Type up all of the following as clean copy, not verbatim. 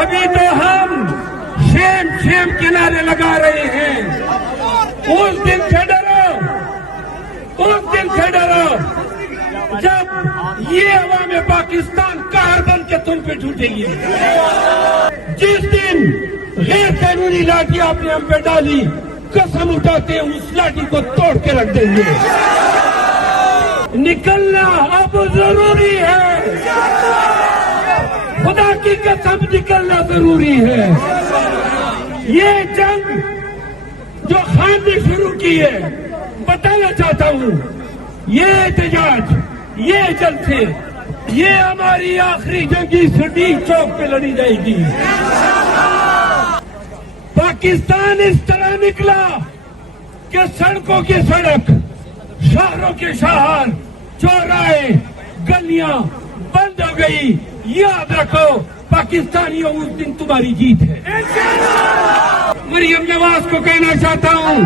ابھی تو ہم شیم کے نعرے لگا رہے ہیں. اس دن سے ڈرو جب یہ عوام پاکستان قہر بن کے تم پہ ٹوٹے گی. جس دن غیر قانونی لاٹھی آپ نے ہم پہ ڈالی, قسم اٹھاتے ہیں اس لاٹھی کو توڑ کے رکھ دیں گے. نکلنا اب ضروری ہے, خدا کی قسم نکلنا ضروری ہے. یہ جنگ جو خان نے شروع کی ہے, بتانا چاہتا ہوں, یہ احتجاج, یہ جلسے, یہ ہماری آخری جنگی صدیق چوک پہ لڑی جائے گی. پاکستان اس طرح نکلا کہ سڑکوں کی سڑک, شہروں کے شہر, چوراہے, گلیاں بند ہو گئی. یاد رکھو پاکستانیوں, اس دن تمہاری جیت ہے. مریم نواز کو کہنا چاہتا ہوں,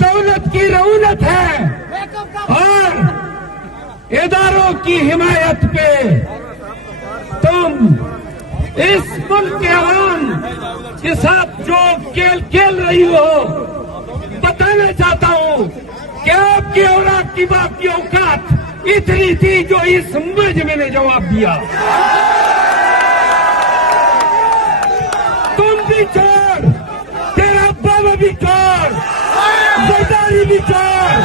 دولت کی رعونت ہے اور اداروں کی حمایت پہ تم اس ملک کے عوام کے ساتھ جو کھیل رہی ہو. بتانا چاہتا ہوں کہ آپ کی اور آپ کی باپ کی اوقات اتنی تھی جو اس مجمع نے جواب دیا. تم بھی چور, تیرا بابا بھی چور, زرداری بھی چور,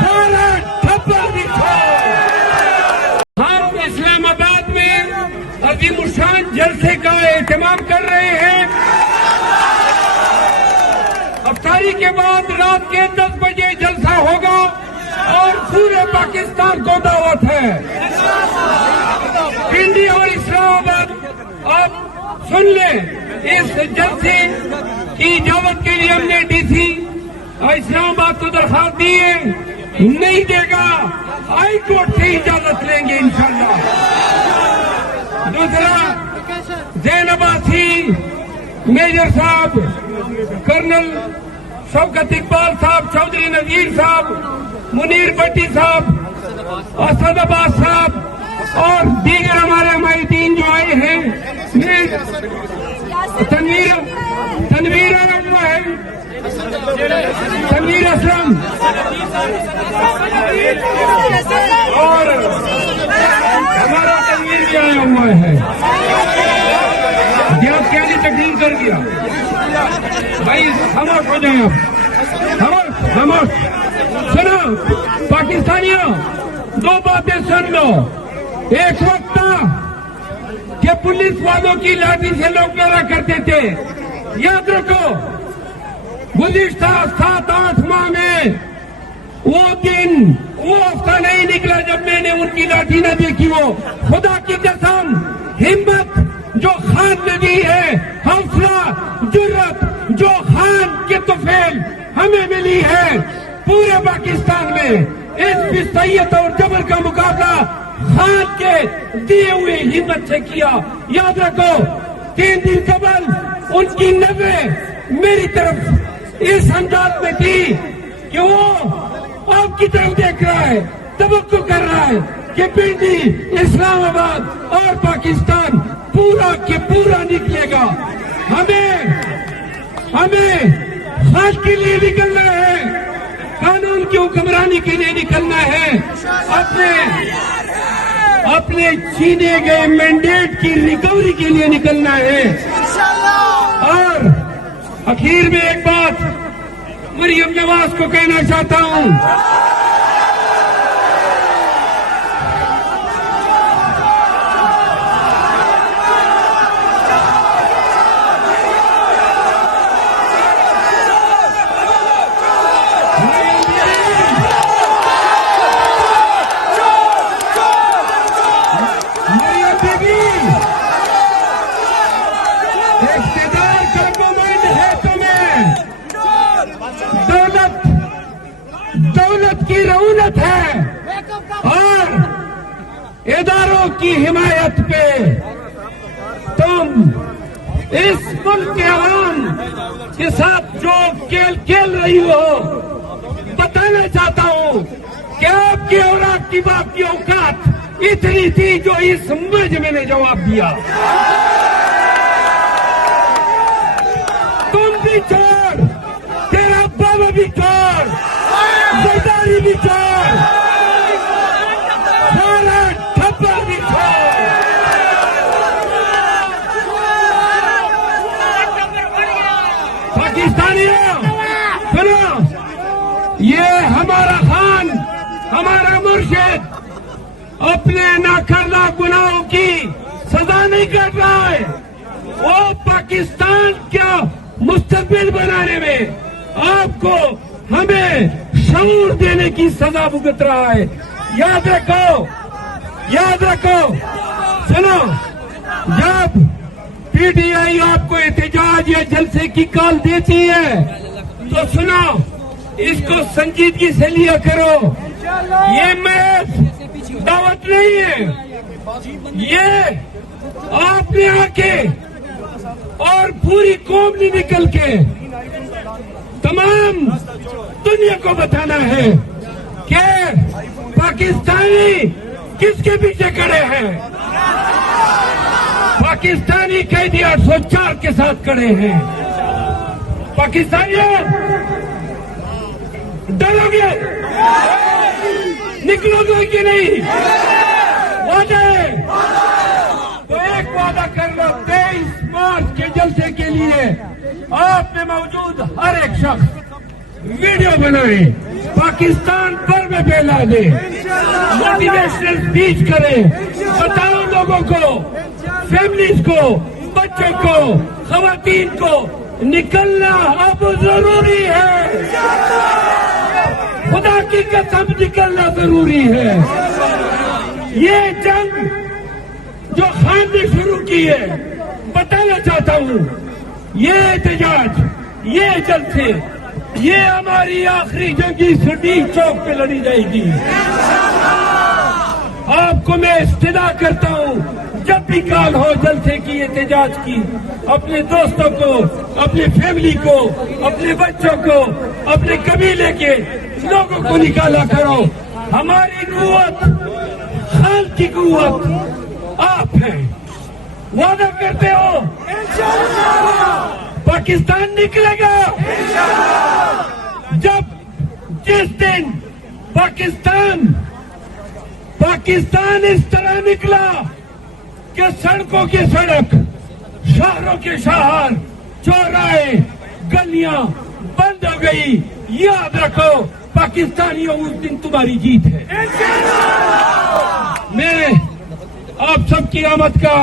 سارا ٹھپر بھی چور. ہم اسلام آباد میں عظیم الشان جلسے کا اہتمام کر رہے ہیں. افطاری کے بعد رات کے 10 بجے جلسہ ہوگا اور پورے پاکستان کو دعوت ہے. پنڈی اور اسلام آباد آپ سن لیں, اس جلسے کی اجازت کے لیے ہم نے ڈی سی اسلام آباد کو درخواست دی ہے, نہیں دے گا ہائی کورٹ سے اجازت لیں گے انشاءاللہ. دوسرا, زین عباسی, میجر صاحب, کرنل شوکت اقبال صاحب, چودھری نذیر صاحب, منیر بٹی صاحب, اسد عباس صاحب اور دیگر ہمارے مائدین جو آئے ہیں, تنویر اسلم اور ہمارا تنویر بھی آیا ہوا ہے. جب کیا نے تقریر کر دیا بھائی, خاموش ہو جائیں آپ, خاموش. سنو پاکستانیوں, 2 باتیں سن لو. ایک وقت تھا کہ پولیس والوں کی لاٹھی سے لوگ ڈرا کرتے تھے. یاد رکھو گزشتہ 7-8 ماہ میں وہ دن, وہ ہفتہ نہیں نکلا جب میں نے ان کی لاٹھی نہ دیکھی. وہ خدا کی قسم ہمت جو خان نے دی ہے, حوصلہ, جرت جو خان کے طفیل ہمیں ملی ہے پورے پاکستان میں, اس فسطیت اور جبر کا مقابلہ خان کے دیے ہوئے ہمت سے کیا. یاد رکھو 3 دن قبل ان کی نظریں میری طرف اس انداز میں تھی کہ وہ آپ کی طرف دیکھ رہا ہے, توقع کر رہا ہے کہ پنڈی, اسلام آباد اور پاکستان پورا کے پورا نکلے گا. ہمیں خان کے لیے نکلنا ہے, قانون کی حکمرانی کے لیے نکلنا ہے, اپنے چھینے گئے مینڈیٹ کی ریکوری کے لیے نکلنا ہے. اور اخیر میں ایک بات مریم نواز کو کہنا چاہتا ہوں, اداروں کی حمایت پہ تم اس ملک کے عوام کے ساتھ جو کھیل کھیل رہی ہو، بتانا چاہتا ہوں کہ آپ کی اور آپ کی باپ کی اوقات اتنی تھی جو اس مجمع نے جواب دیا. تم بھی چور، تیرا بابا بھی چور، زرداری بھی چور، سارا ٹھپر بھی چور. پاکستانیوں سنو، یہ ہمارا خان، ہمارا مرشد اپنے ناکردہ گناہوں کی سزا نہیں کر رہا ہے، وہ پاکستان کا مستقبل بنانے میں آپ کو ہمیں شعور دینے کی سزا بھگت رہا ہے. یاد رکھو، یاد رکھو. سنو، جب پی ٹی آئی آپ کو احتجاج یا جلسے کی کال دیتی ہے تو سنو، اس کو سنجیدگی سے لیا کرو. یہ محض دعوت نہیں ہے، یہ آپ نے آ کے اور پوری قوم نے نکل کے تمام دنیا کو بتانا ہے کہ پاکستانی کس کے پیچھے کھڑے ہیں. پاکستانی قیدی 804 کے ساتھ کھڑے ہیں. پاکستانیوں ڈرو گے؟ نکلو گے کہ نہیں؟ وعدہ ہے تو ایک وعدہ کر لو، 23 مارچ کے جلسے کے لیے آپ میں موجود ہر ایک شخص ویڈیو بنائے، پاکستان بھر میں پھیلا دے، موٹیویشنل اسپیچ کرے، بتاؤ لوگوں کو، فیملیز کو، بچوں کو، خواتین کو نکلنا اب ضروری ہے. خدا کی قسم نکلنا ضروری ہے. یہ جنگ جو خان نے شروع کی ہے، بتانا چاہتا ہوں، یہ احتجاج، یہ جلسے، یہ ہماری آخری جنگی سٹی چوک پہ لڑی جائے گی. آپ کو میں استدعا کرتا ہوں، جب بھی کال ہو جلسے کی، احتجاج کی، اپنے دوستوں کو، اپنی فیملی کو، اپنے بچوں کو، اپنے قبیلے کے لوگوں کو نکالا کرو. ہماری قوت، خان کی قوت آپ ہیں. وعدہ کرتے ہو پاکستان نکلے گا؟ جب جس دن پاکستان اس طرح نکلا کہ سڑکوں کی سڑک، شہروں کے شہر، چوراہے، گلیاں بند ہو گئی، یاد رکھو پاکستانیوں اس دن تمہاری جیت ہے. میں آپ سب کی آمد کا